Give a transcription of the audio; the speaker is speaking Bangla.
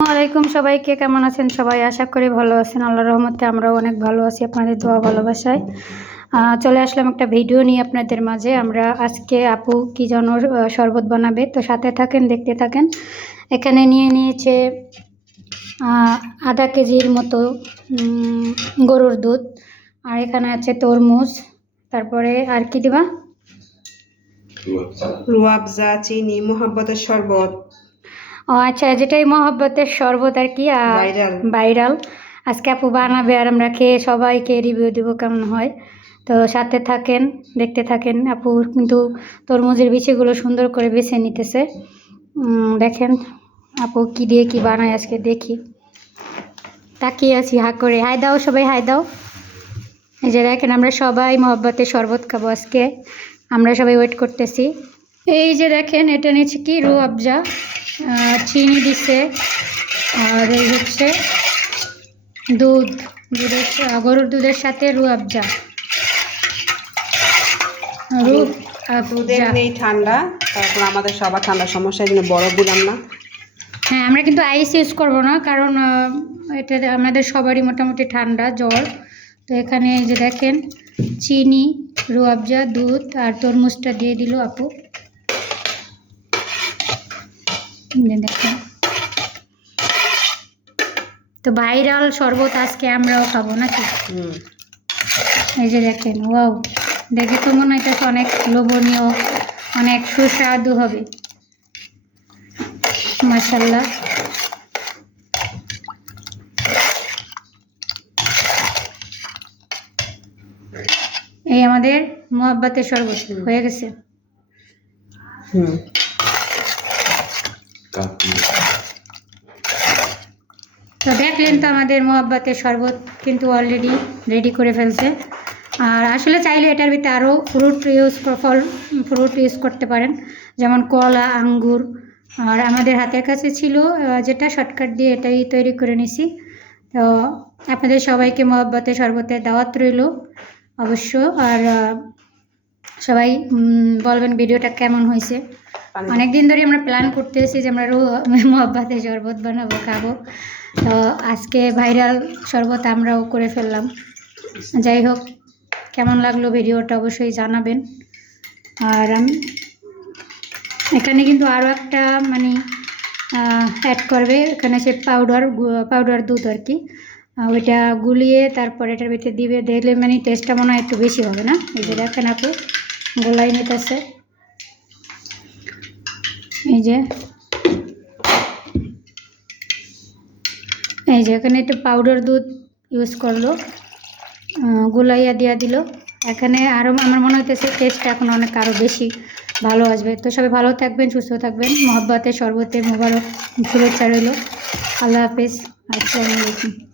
আলাইকুম সবাইকে, কেমন আছেন সবাই? আশা করি ভালো আছেন। আল্লাহ রহমতে আমরাও অনেক ভালো আছি আপনাদের দোয়া ভালোবাসায়। চলে আসলাম একটা ভিডিও নিয়ে আপনাদের মাঝে। আমরা আজকে আপু কি যেন শরবত বানাবে। তো সাথে থাকেন, দেখতে থাকেন। এখানে নিয়ে নিয়েছে আধা কেজির মতো গরুর দুধ। আর এখানে আছে তরমুজ। তারপরে আর কি দিবা? রুয়াবজা, চিনি, মোহাব্বতের শরবত। ও আচ্ছা যেটাই মহব্বতের শরবত আর কি আর ভাইরাল আজকে আপু বানাবে আর আমরা খেয়ে সবাইকে রিভিউ দিব কেমন হয়। তো সাথে থাকেন দেখতে থাকেন। আপু কিন্তু তরমুজের বিচিগুলো সুন্দর করে বেছে নিতেছে। দেখেন আপু কি দিয়ে কি বানায় আজকে দেখি। তাকিয়ে আছি হা করে। হাই দাও সবাই হাই দাও। এই যে দেখেন আমরা সবাই মহব্বতের শরবত খাব আজকে। আমরা সবাই ওয়েট করতেছি। এই যে দেখেন এটা নিচ্ছে কি? রু আহ, চিনি দিছে। আর এই হচ্ছে দুধ দুধের গরুর দুধের সাথে রু আফজা রু দুধের নেই ঠান্ডা তারপর আমাদের সবার ঠান্ডা সমস্যা এই জন্য বরফ দিলাম না। হ্যাঁ আমরা কিন্তু আইস ইউজ করব না কারণ এটা আমাদের সবারই মোটামুটি ঠান্ডা জ্বর। তো এখানে যে দেখেন চিনি রুয়াবজা দুধ আর তরমুজটা দিয়ে দিল আপু। দেখেন তো ভাইরাল শরবত আজকে আমরাও খাব নাকি? এই যে দেখেন ওয়াও দেখে তো মনে হইতেছে অনেক লোভনীয় অনেক সুস্বাদু হবে। মাসাল্লাহ এই আমাদের মোহাব্বতের শরবত হয়ে গেছে। হুম। তো দেখলেন তো আমাদের মোহাব্বতের শরবত কিন্তু অলরেডি রেডি করে ফেলছে। আর আসলে চাইলে এটার ভিতরে আরও ফ্রুট ইউজ ফল ফ্রুট ইউজ করতে পারেন। যেমন কলা, আঙ্গুর। আর আমাদের হাতের কাছে ছিল যেটা শর্টকাট দিয়ে এটাই তৈরি করে নিছি। তো আপনাদের সবাইকে মোহাব্বতের শরবতের দাওয়াত রইল অবশ্য। আর সবাই বলবেন ভিডিওটা কেমন হয়েছে? অনেক দিন ধরে আমরা প্ল্যান করতেছি যে আমরা রো মহব্বাতে শরবত বানাবো খাব। তো আজকে ভাইরাল শরবত আমরাও করে ফেললাম। যাই হোক কেমন লাগল ভিডিওটা অবশ্যই জানাবেন। আর আম- এখানে কিন্তু আরও একটা মানে অ্যাড করবে। এখানে সে পাউডার পাউডার দুধ আর কি। ওইটা গুলিয়ে তারপর এটার ভিতরে দিবে দেখলে মানে টেস্টটা মনে হয় একটু বেশি হবে না? এই যে দেখেন আপনি গোলাই নিতেছে। এই যে। এই যে এখানে একটু পাউডার দুধ ইউজ করল। গোলাইয়া গুলাইয়া দিয়া দিল। এখানে আরও আমার মনে হইতেছে টেস্টটা এখন অনেক আরও বেশি ভালো আসবে। তো সবাই ভালো থাকবেন, সুস্থ থাকবেন। মহব্বতে, শরবতে, মোবারক, শুভেচ্ছা রইল। আল্লাহ হাফেজ। আসসালামু আলাইকুম।